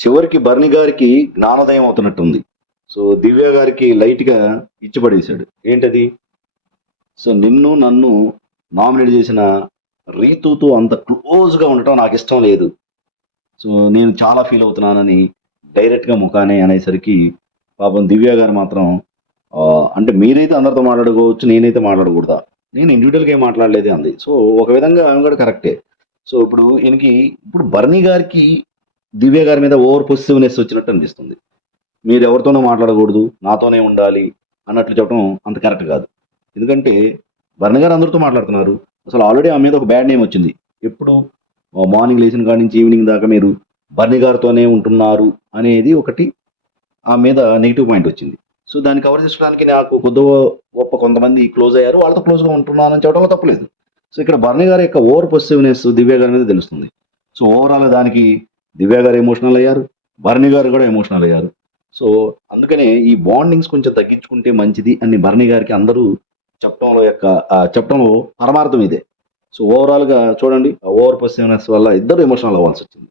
చివరికి బర్ని గారికి జ్ఞానోదయం అవుతున్నట్టుంది. సో దివ్య గారికి లైట్గా ఇచ్చి పడేశాడు. ఏంటది? సో నిన్ను నన్ను నామినేట్ చేసిన రీతుతో అంత క్లోజ్గా ఉండటం నాకు ఇష్టం లేదు. సో నేను చాలా ఫీల్ అవుతున్నానని డైరెక్ట్గా ముఖానే అనేసరికి పాపం దివ్య గారు మాత్రం అంటే మీరైతే అందరితో మాట్లాడుకోవచ్చు, నేనైతే మాట్లాడకూడదా? నేను ఇండివిజువల్గా ఏం మాట్లాడలేదు అంది. సో ఒక విధంగా ఆమె కూడా కరెక్టే. సో ఇప్పుడు ఈయనకి ఇప్పుడు బర్నీ గారికి దివ్య గారి మీద ఓవర్ పొసిసివ్నెస్ వచ్చినట్టు అనిపిస్తుంది. మీరు ఎవరితోనూ మాట్లాడకూడదు, నాతోనే ఉండాలి అన్నట్లు చెప్పడం అంత కరెక్ట్ కాదు. ఎందుకంటే బర్నీ గారు అందరితో మాట్లాడుతున్నారు. అసలు ఆల్రెడీ ఆమె మీద ఒక బ్యాడ్ నేమ్ వచ్చింది. ఎప్పుడు మార్నింగ్ లేచిన కాడి నుంచి ఈవినింగ్ దాకా మీరు బర్నీ గారితోనే ఉంటున్నారు అనేది ఒకటి ఆ మీద నెగిటివ్ పాయింట్ వచ్చింది. సో దాన్ని కవర్ చేసుకోవడానికి నాకు కొద్దిగా గొప్ప కొంతమంది క్లోజ్ అయ్యారు. వాళ్ళతో క్లోజ్గా ఉంటున్నానని చెప్పడంలో తప్పలేదు. సో ఇక్కడ బర్నీ గారి యొక్క ఓవర్ పొసిసివ్నెస్ దివ్య గారి మీద తెలుస్తుంది. సో ఓవరాల్ దానికి దివ్య గారు ఎమోషనల్ అయ్యారు, బర్నీ గారు కూడా ఎమోషనల్ అయ్యారు. సో అందుకనే ఈ బాండింగ్స్ కొంచెం తగ్గించుకుంటే మంచిది అని బర్నీ గారికి అందరూ చెప్పడంలో పరమార్థం ఇదే. సో ఓవరాల్గా చూడండి, ఓవర్ పొసిసివ్నెస్ వల్ల ఇద్దరు ఎమోషనల్ అవ్వాల్సి వచ్చింది.